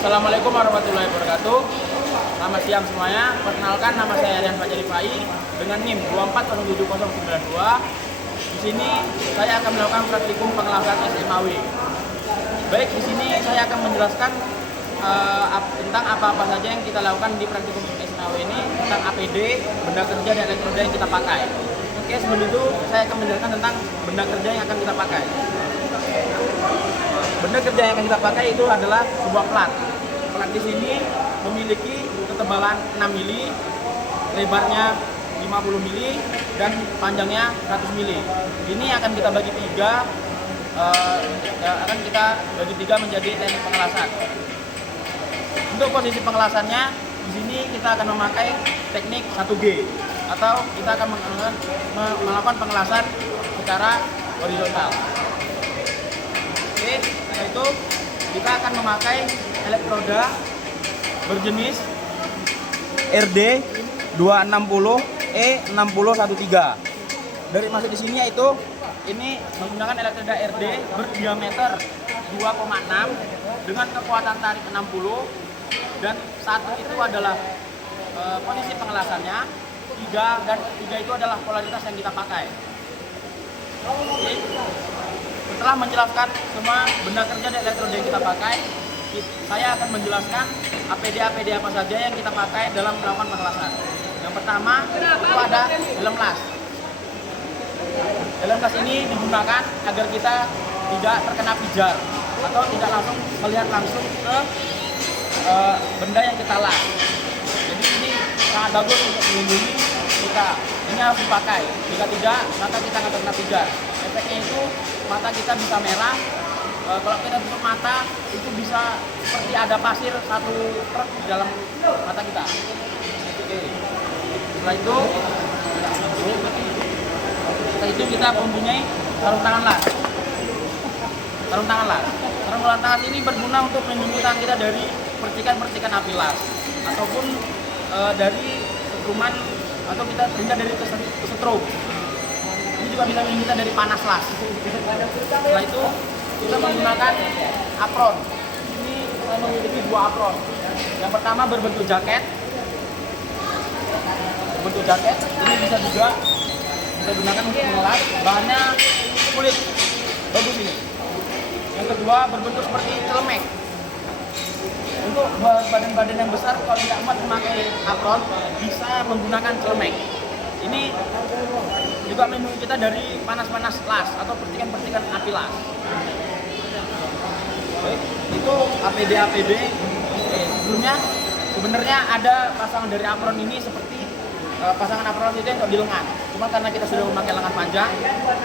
Assalamualaikum warahmatullahi wabarakatuh. Selamat siang semuanya. Perkenalkan, nama saya Aryan Fajar Rifai dengan NIM 2407092. Di sini saya akan melakukan praktikum pengelasan SMAW. Baik, di sini saya akan menjelaskan tentang apa-apa saja yang kita lakukan di praktikum SMAW ini, tentang APD, benda kerja dan elektroda yang kita pakai. Oke, sebelum itu saya akan menjelaskan tentang benda kerja yang akan kita pakai. Benda kerja yang akan kita pakai itu adalah sebuah plat. Plat di sini memiliki ketebalan 6 mili, lebarnya 50 mili, dan panjangnya 100 mili. Ini akan kita bagi tiga, menjadi teknik pengelasan. Untuk posisi pengelasannya, di sini kita akan memakai teknik 1G, atau kita akan melakukan pengelasan secara horizontal. Oke, setelah itu kita akan memakai elektroda berjenis RD 260 E6013. Dari masuk di sini yaitu ini menggunakan elektroda RD berdiameter 2,6 dengan kekuatan tarik 60, dan satu itu adalah posisi pengelasannya, 3 dan 3 itu adalah polaritas yang kita pakai. Oke. Setelah menjelaskan semua benda kerja dan elektroda yang kita pakai, saya akan menjelaskan APD apa saja yang kita pakai dalam melakukan pengelasan. Yang pertama itu ada helm las. Helm las ini digunakan agar kita tidak terkena pijar atau tidak langsung melihat langsung ke benda yang kita las. Jadi ini sangat bagus untuk melindungi kita. Ini harus dipakai. Jika tidak, maka kita akan terkena pijar. Efeknya itu mata kita bisa merah. Kalau kita tutup mata, itu bisa seperti ada pasir satu truk di dalam mata kita. Oke. Setelah itu kita mempunyai sarung tangan las. Sarung tangan las. Sarung tangan ini berguna untuk melindungi tangan kita dari percikan-percikan api las, ataupun dari setruman, atau kita terhindar dari kesetrum. Ini juga bisa melindungi kita dari panas las. Setelah itu kita menggunakan apron. Ini saya memiliki 2 apron. Yang pertama berbentuk jaket. Ini bisa juga kita gunakan untuk mengelas. Bahannya kulit bagus ini. Yang kedua berbentuk seperti celemek. Untuk badan-badan yang besar, kalau tidak muat memakai apron, bisa menggunakan celemek. Ini juga melindungi kita dari panas-panas las atau percikan-percikan api las. Baik, itu APD. Sebelumnya sebenarnya ada pasangan dari apron ini seperti pasangan apron itu yang di lengan. Cuma karena kita sudah memakai lengan panjang,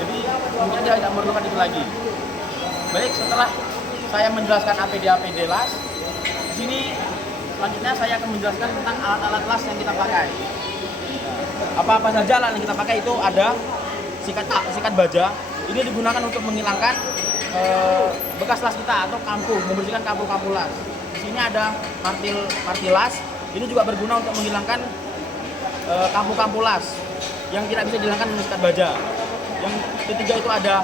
jadi mungkin dia tidak memerlukan itu lagi. Baik, setelah saya menjelaskan APD las, di sini selanjutnya saya akan menjelaskan tentang alat-alat las yang kita pakai. Apa-apa saja alat yang kita pakai itu ada sikat baja. Ini digunakan untuk menghilangkan bekas las kita atau kampuh, membersihkan kampuh-kampuh las. Di sini ada martil las. Ini juga berguna untuk menghilangkan kampuh-kampuh las yang tidak bisa dihilangkan dengan sikat baja. Yang ketiga itu ada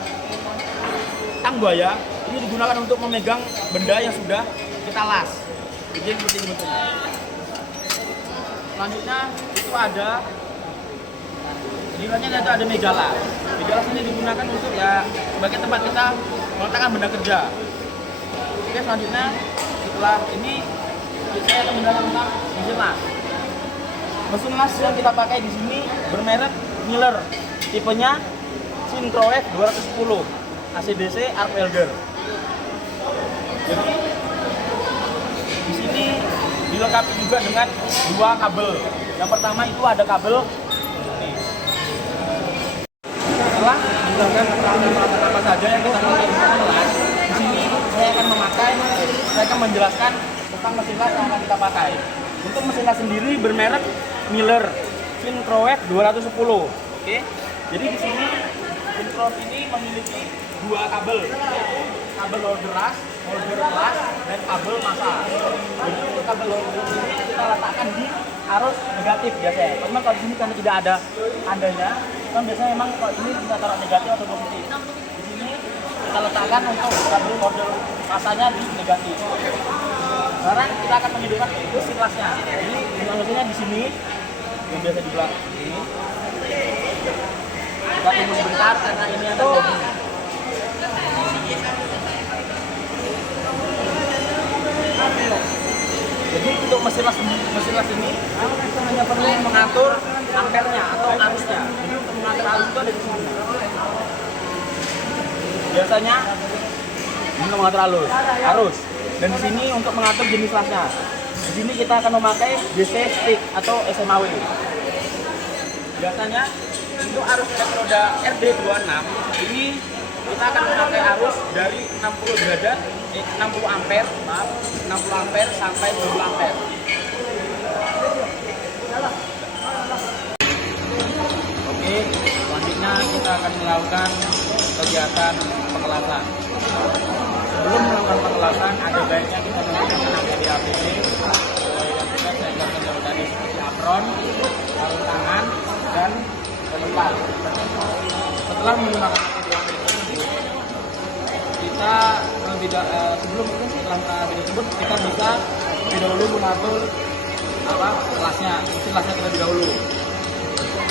tang buaya. Ini digunakan untuk memegang benda yang sudah kita las. Jadi seperti ini bentuknya. Selanjutnya itu ada meja las. Meja las ini digunakan untuk sebagai tempat kita meletakkan benda kerja. Oke, selanjutnya setelah ini saya akan menjelaskan tentang mesin las. Mesin las yang kita pakai di sini bermerek Miller, tipenya Syncrowave 210 ACDC arc welder. Jadi di sini dilengkapi juga dengan 2 kabel. Yang pertama itu ada kabel. Setelah menjelaskan apa saja yang kita pakai di mesin las, di sini saya akan menjelaskan tentang mesin las yang akan kita pakai. Untuk mesin las sendiri bermerek Miller Syncrowave 210. Oke. Jadi di sini Syncrowave ini memiliki 2 kabel, yaitu kabel holder las, dan kabel massa. Jadi untuk kabel holder ini kita letakkan di arus negatif biasanya. Cuma kalau di sini karena tidak ada tandanya, kan biasanya memang kalau ini kita taruh negatif atau positif. Di sini kita letakkan untuk kabel holder massanya di negatif. Sekarang kita akan menghidupkan mesin lasnya. Jadi mesinnya di sini, yang biasa di belakang ini. Kita tunggu sebentar karena ini ada lagi. Jadi untuk mesin las ini kita hanya perlu mengatur ampernya atau arusnya. Jadi untuk mengatur arus itu ada di sini. Biasanya ini untuk mengatur arus. Dan di sini untuk mengatur jenis lasnya. Di sini kita akan memakai DC stick atau SMAW. Biasanya untuk arus elektroda RD26 ini kita akan memakai arus dari 60 derajat, 60 ampere, maaf, 60 ampere sampai 20 ampere. Oke, selanjutnya kita akan melakukan kegiatan pengelasan. Sebelum melakukan pengelasan, ada baiknya kita menggunakan APD sesuai yang kita contohkan tadi seperti apron, sarung tangan, dan penumpang. Setelah menggunakan APD tersebut, kita sebelum itu setelah APD tersebut kita bisa lebih dahulu mengatur mesin lasnya terlebih dahulu.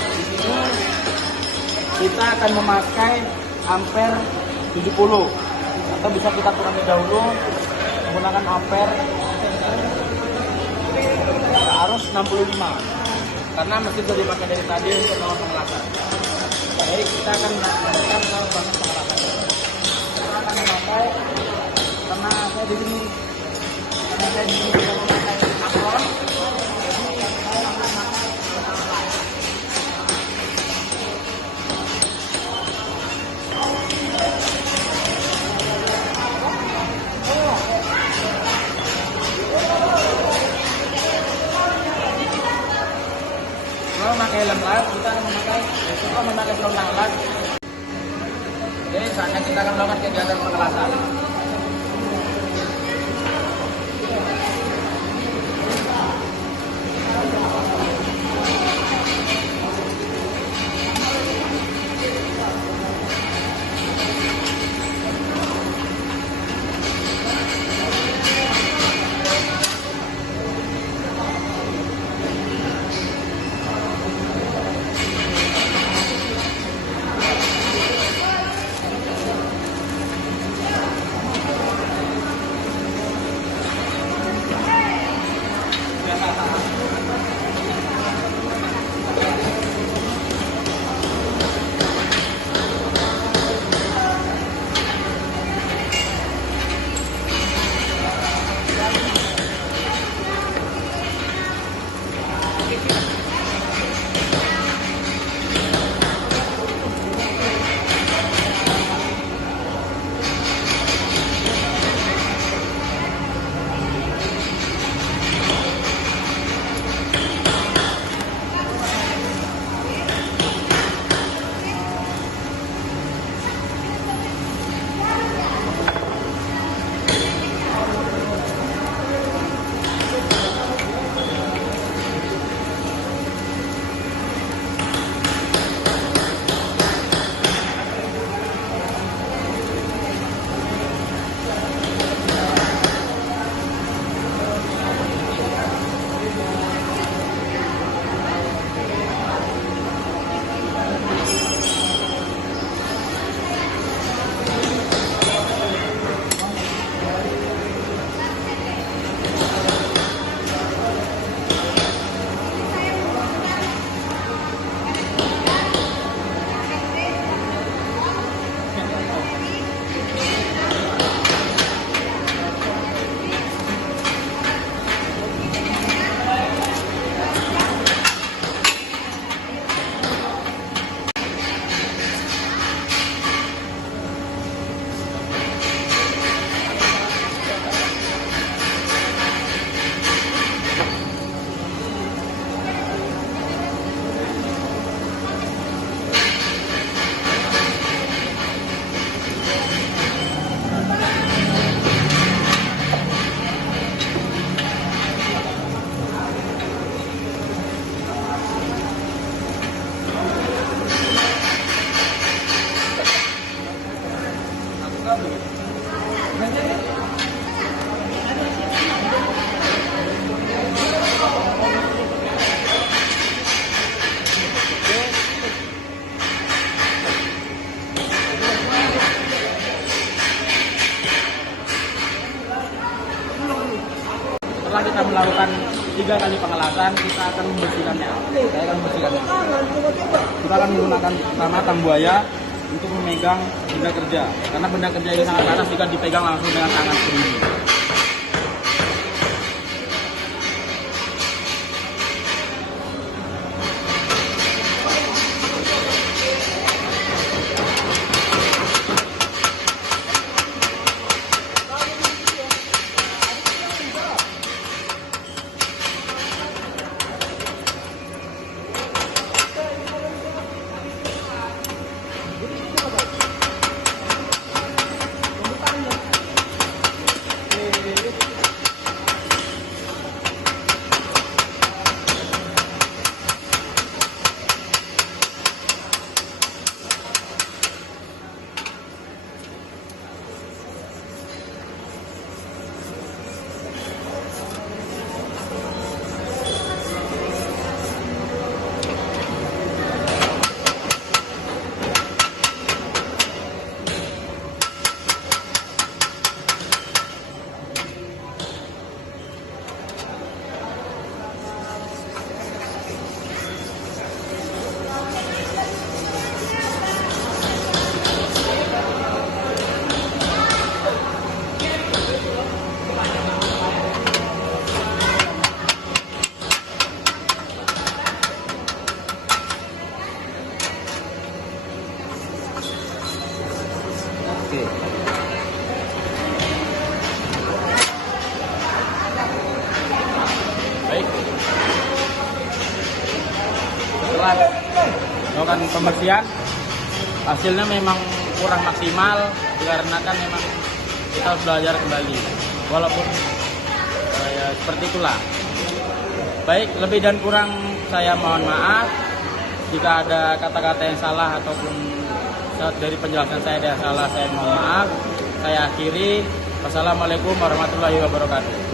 Di sini kita akan memakai ampere 70 atau bisa kita kurangi dahulu menggunakan ampere arus 65 karena mesin sudah dipakai dari tadi untuk melakukan pengelasan. Jadi kita akan melakukan proses pengelasan. Kita akan memakai karena saya di sini sudah memakai apron. Kalau memakai helm light, kita akan memakai sarung tangan. Jadi saatnya kita akan melakukan kegiatan pengelasan. melakukan 3 kali pengelasan, kita akan membersihkannya. Saya akan membersihkannya. Kita akan menggunakan pertama tambuaya untuk memegang benda kerja, karena benda kerja ini sangat panas jika dipegang langsung dengan tangan sendiri. Oke. Baik. Setelah melakukan pembersihan, hasilnya memang kurang maksimal dikarenakan memang kita harus belajar kembali. Walaupun ya seperti itulah. Baik, lebih dan kurang saya mohon maaf jika ada kata-kata yang salah ataupun dari penjelasan saya ada yang salah, saya mohon maaf. Saya akhiri. Wassalamualaikum warahmatullahi wabarakatuh.